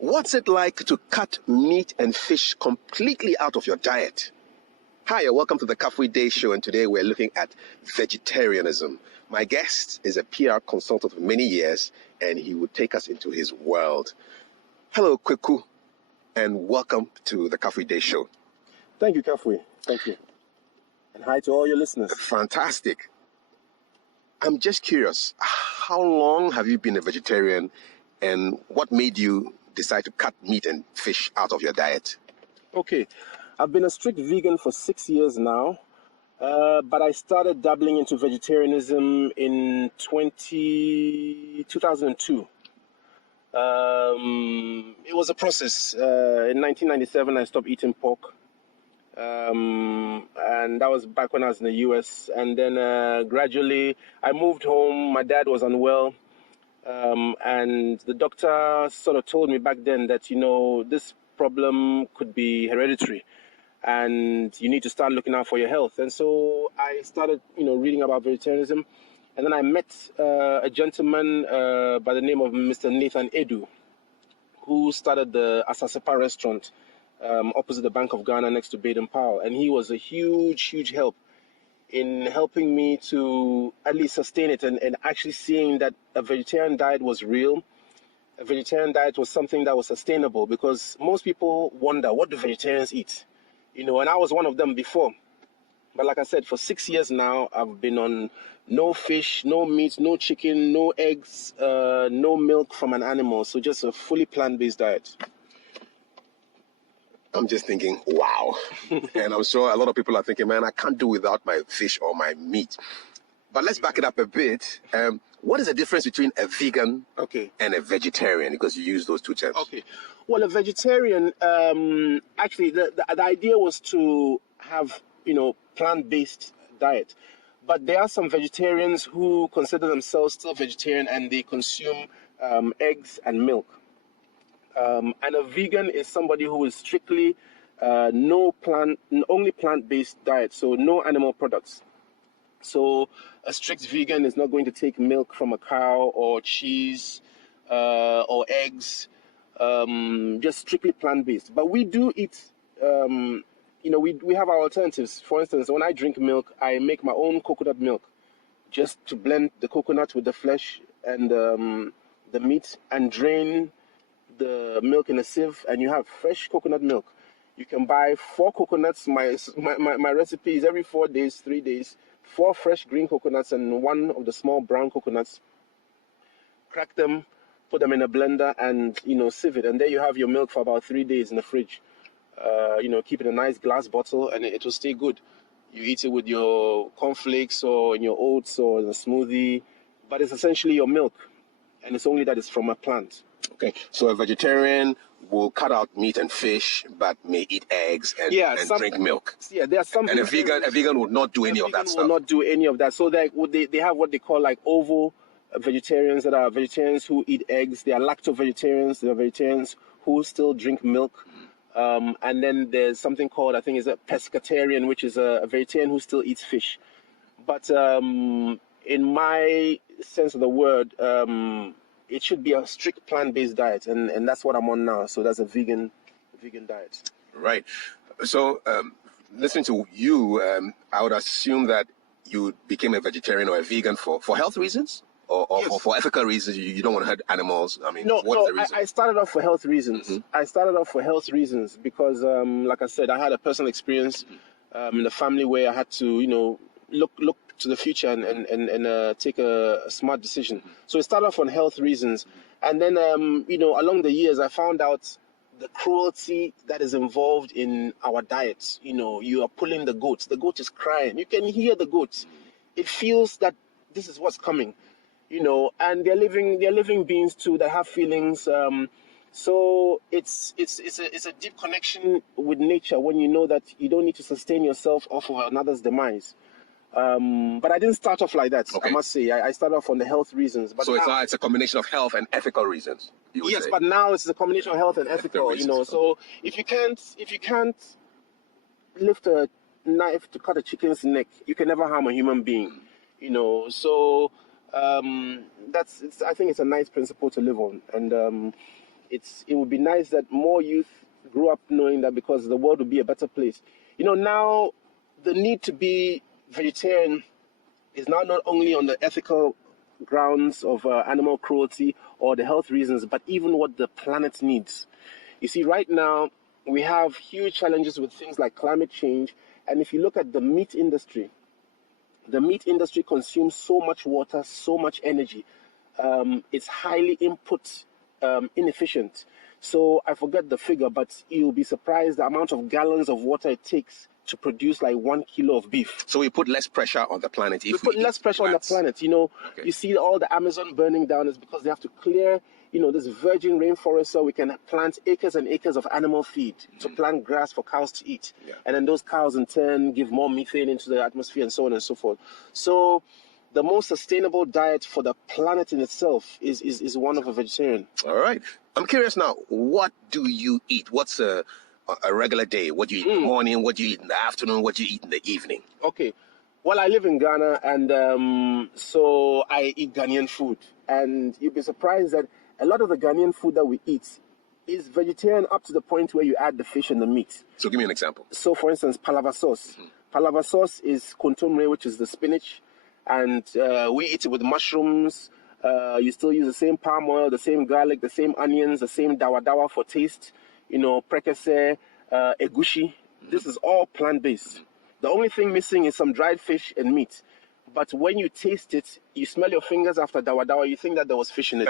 What's it like to cut meat and fish completely out of your diet? Hi, and welcome to the Kafui Dey Show, and today we're looking at vegetarianism. My guest is a PR consultant for many years, and he will take us into his world. Hello, Kweku, and welcome to the Kafui Dey Show. Thank you, Kafui. Thank you. And hi to all your listeners. Fantastic. I'm just curious, how long have you been a vegetarian, and what made you decide to cut meat and fish out of your diet? Okay, I've been a strict vegan for 6 years now, but I started dabbling into vegetarianism in 2002. It was a process. In 1997, I stopped eating pork. And that was back when I was in the US. And then gradually I moved home. My dad was unwell. And the doctor sort of told me back then that, this problem could be hereditary and you need to start looking out for your health. And so I started, reading about vegetarianism. And then I met a gentleman by the name of Mr. Nathan Edu, who started the Asasepa restaurant opposite the Bank of Ghana next to Baden Powell. And he was a huge help in helping me to at least sustain it and actually seeing that a vegetarian diet was real. A vegetarian diet was something that was sustainable, because most people wonder, what do vegetarians eat? And I was one of them before. But like I said, for 6 years now, I've been on no fish, no meat, no chicken, no eggs, no milk from an animal. So just a fully plant-based diet. I'm just thinking, wow. And I'm sure a lot of people are thinking, man, I can't do without my fish or my meat. But let's back it up a bit. What is the difference between a vegan and a vegetarian? Because you use those two terms. Okay. Well, a vegetarian, actually, the idea was to have, plant-based diet. But there are some vegetarians who consider themselves still vegetarian and they consume eggs and milk. And a vegan is somebody who is strictly only plant-based diet, so no animal products. So a strict vegan is not going to take milk from a cow or cheese or eggs, just strictly plant-based. But we do eat, we have our alternatives. For instance, when I drink milk, I make my own coconut milk, just to blend the coconut with the flesh and the meat and drain the milk in a sieve, and you have fresh coconut milk. You can buy 4 coconuts. My recipe is every 4 days, 3 days, 4 fresh green coconuts and 1 of the small brown coconuts. Crack them, put them in a blender, and sieve it, and there you have your milk for about 3 days in the fridge. Keep it in a nice glass bottle, and it will stay good. You eat it with your cornflakes or in your oats or in a smoothie, but it's essentially your milk, and it's only that it's from a plant. Okay, so a vegetarian will cut out meat and fish, but may eat eggs and drink milk. Yeah, there are some. And a vegan would not do any of that stuff. Will not do any of that. So they have what they call like ovo vegetarians, that are vegetarians who eat eggs. They are lacto vegetarians. They are vegetarians who still drink milk. And then there's something called, I think, is a pescatarian, which is a vegetarian who still eats fish. But in my sense of the word, it should be a strict plant-based diet, and that's what I'm on now. So that's a vegan diet. Right. So listening to you, I would assume that you became a vegetarian or a vegan for health reasons, or Yes. for ethical reasons. You don't want to hurt animals. I mean, what's the reason? I started off for health reasons. Mm-hmm. I started off for health reasons because, like I said, I had a personal experience in the family where I had to, look to the future and take a smart decision. So it started off on health reasons. And then, along the years, I found out the cruelty that is involved in our diets. You are pulling the goat. The goat is crying. You can hear the goat. It feels that this is what's coming, and they're living beings too that have feelings. So it's a deep connection with nature when you know that you don't need to sustain yourself off of another's demise. But I didn't start off like that. Okay. I must say, I started off on the health reasons. But so it's a combination of health and ethical reasons. Yes, but now it's a combination of health and ethical. So if you can't lift a knife to cut a chicken's neck, you can never harm a human being. So I think it's a nice principle to live on. And it would be nice that more youth grew up knowing that, because the world would be a better place. Now the need to be vegetarian is now not only on the ethical grounds of animal cruelty or the health reasons, but even what the planet needs. You see, right now we have huge challenges with things like climate change, and if you look at the meat industry consumes so much water, so much energy. It's highly input inefficient. So I forget the figure, but you'll be surprised the amount of gallons of water it takes to produce like 1 kilo of beef. So we put less pressure on the planet. We put less pressure on the planet. Okay. You see all the Amazon burning down is because they have to clear, this virgin rainforest so we can plant acres and acres of animal feed, to plant grass for cows to eat. Yeah. And then those cows in turn give more methane into the atmosphere and so on and so forth. So the most sustainable diet for the planet in itself is one of a vegetarian. All right. I'm curious now, what do you eat? What's a regular day? What do you eat in the morning? What do you eat in the afternoon? What do you eat in the evening? Okay. Well, I live in Ghana, and so I eat Ghanaian food. And you'd be surprised that a lot of the Ghanaian food that we eat is vegetarian up to the point where you add the fish and the meat. So give me an example. So, for instance, palava sauce. Palava sauce is kontomire, which is the spinach, and we eat it with mushrooms. You still use the same palm oil, the same garlic, the same onions, the same dawa dawa for taste. Prekese, egusi. This is all plant-based. The only thing missing is some dried fish and meat. But when you taste it, you smell your fingers after dawa dawa, you think that there was fish in it.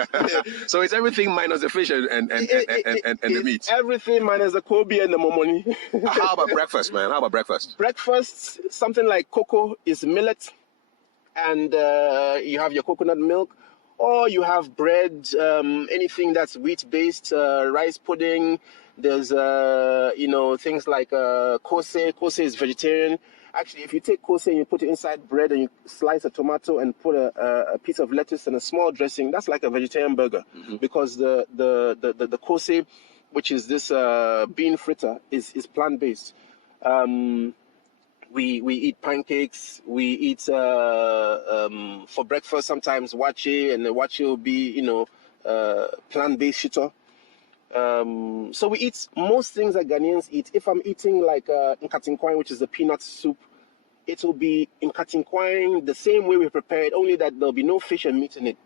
So it's everything minus the fish and the meat. Everything minus the kobe and the momoni. How about breakfast, man? How about breakfast? Breakfast, something like cocoa is millet, and you have your coconut milk, or you have bread, anything that's wheat-based, rice pudding. There's, things like kose. Kose is vegetarian. Actually, if you take kose and you put it inside bread and you slice a tomato and put a piece of lettuce and a small dressing, that's like a vegetarian burger, because the kose, which is this bean fritter, is plant-based. We eat pancakes. We eat for breakfast sometimes wache, and the wache will be plant-based shito. So we eat most things that Ghanaians eat. If I'm eating like nkatinkwan, which is the peanut soup, it will be nkatinkwan the same way we prepare it, only that there'll be no fish and meat in it.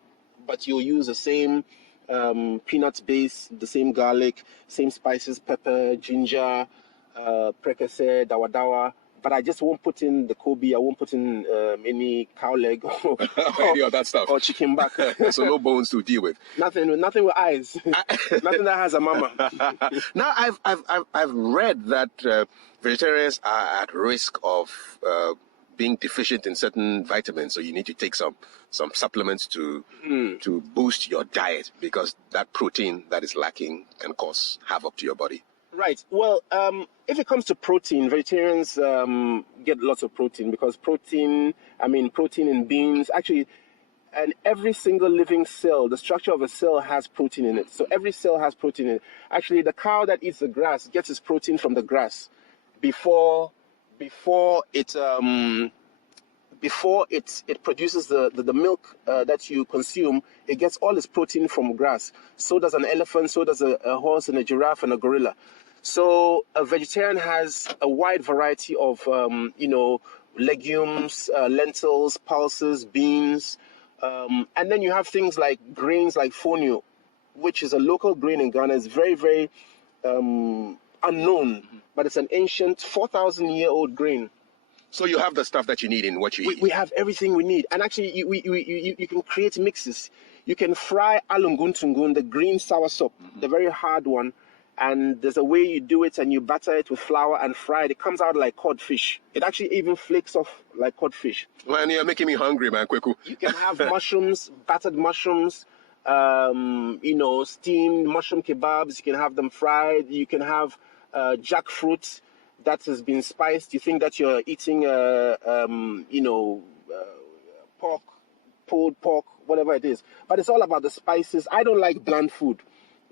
But you'll use the same peanut base, the same garlic, same spices, pepper, ginger, prekese, dawa dawa. But I just won't put in the kobe. I won't put in any cow leg or any of that stuff, or chicken back. So no bones to deal with. Nothing with eyes. Nothing that has a mama. Now I've read that vegetarians are at risk of being deficient in certain vitamins, so you need to take some supplements to boost your diet, because that protein that is lacking can cause havoc to your body. Right. Well, if it comes to protein, vegetarians get lots of protein, because protein in beans, actually, and every single living cell, the structure of a cell has protein in it. So every cell has protein in it. Actually, the cow that eats the grass gets its protein from the grass before it produces the milk that you consume. It gets all its protein from grass. So does an elephant, so does a horse and a giraffe and a gorilla. So a vegetarian has a wide variety of, legumes, lentils, pulses, beans. And then you have things like grains like fonio, which is a local grain in Ghana. It's very, very unknown, but it's an ancient 4,000-year-old grain. So you have the stuff that you need in what you eat. We have everything we need. And actually, you can create mixes. You can fry alunguntungun, the green soursop, the very hard one. And there's a way you do it, and you batter it with flour and fry it. It comes out like codfish. It actually even flakes off like codfish. Man, you're making me hungry, man, Kweku. You can have mushrooms, battered mushrooms, steamed mushroom kebabs. You can have them fried. You can have jackfruit that has been spiced. You think that you're eating, pork, pulled pork, whatever it is. But it's all about the spices. I don't like bland food.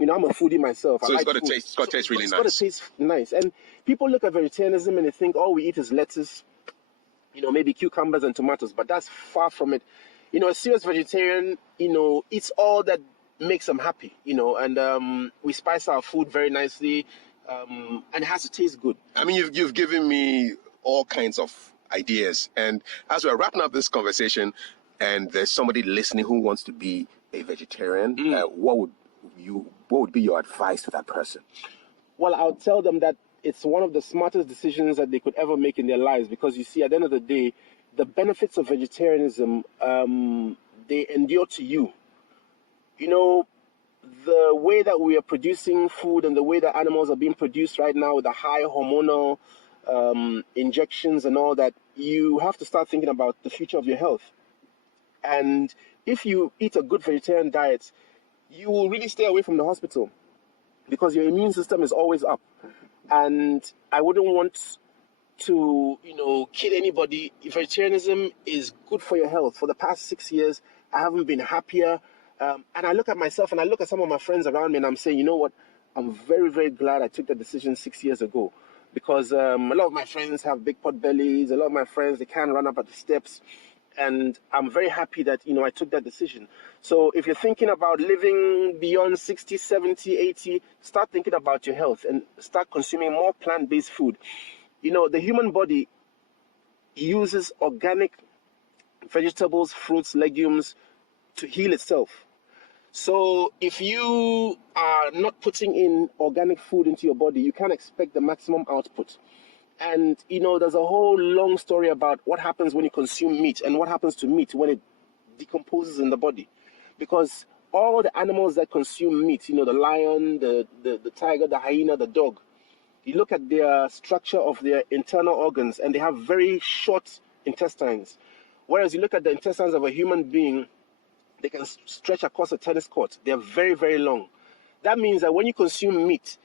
I'm a foodie myself. So it's got to taste really nice. It's got to taste nice. And people look at vegetarianism and they think all we eat is lettuce, maybe cucumbers and tomatoes, but that's far from it. A serious vegetarian, eats all that makes them happy, and we spice our food very nicely, and it has to taste good. I mean, you've given me all kinds of ideas, and as we're wrapping up this conversation, and there's somebody listening who wants to be a vegetarian, what would be your advice to that person? Well, I'll tell them that it's one of the smartest decisions that they could ever make in their lives, because you see, at the end of the day, the benefits of vegetarianism, they endure to you. The way that we are producing food and the way that animals are being produced right now with the high hormonal injections and all that, you have to start thinking about the future of your health. And if you eat a good vegetarian diet, you will really stay away from the hospital, because your immune system is always up. And I wouldn't want to, kid anybody. Vegetarianism is good for your health. For the past 6 years, I haven't been happier. And I look at myself and I look at some of my friends around me and I'm saying, you know what? I'm very, very glad I took that decision 6 years ago, because a lot of my friends have big pot bellies. A lot of my friends, they can't run up at the steps. And I'm very happy that, I took that decision. So if you're thinking about living beyond 60, 70, 80, start thinking about your health and start consuming more plant-based food. The human body uses organic vegetables, fruits, legumes to heal itself. So if you are not putting in organic food into your body, you can't expect the maximum output. And, there's a whole long story about what happens when you consume meat and what happens to meat when it decomposes in the body. Because all the animals that consume meat, the lion, the tiger, the hyena, the dog, you look at their structure of their internal organs and they have very short intestines. Whereas you look at the intestines of a human being, they can stretch across a tennis court. They're very, very long. That means that when you consume meat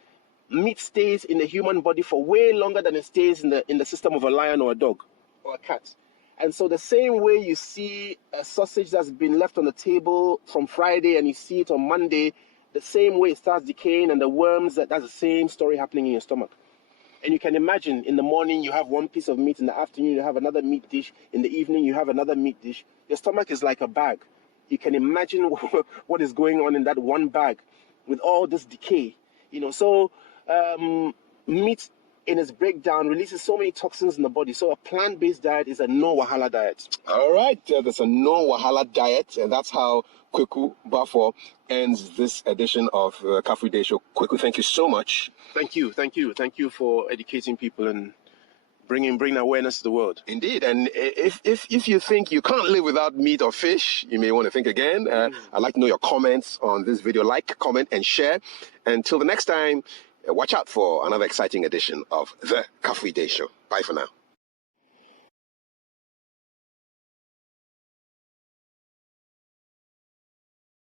stays in the human body for way longer than it stays in the system of a lion or a dog or a cat. And so the same way you see a sausage that's been left on the table from Friday and you see it on Monday, the same way it starts decaying and the worms, that's the same story happening in your stomach. And you can imagine, in the morning you have one piece of meat, in the afternoon you have another meat dish, in the evening you have another meat dish. Your stomach is like a bag. You can imagine what is going on in that one bag with all this decay. So meat in its breakdown releases so many toxins in the body. So a plant-based diet is a no-wahala diet. All right, that's a no-wahala diet, and that's how Kweku Baffour ends this edition of Kafui Dey Show. Kweku, thank you so much. Thank you for educating people and bringing awareness to the world. Indeed, and if you think you can't live without meat or fish, you may want to think again. I'd like to know your comments on this video. Like, comment, and share. Until the next time, watch out for another exciting edition of the Kafui Dey Show. Bye for now.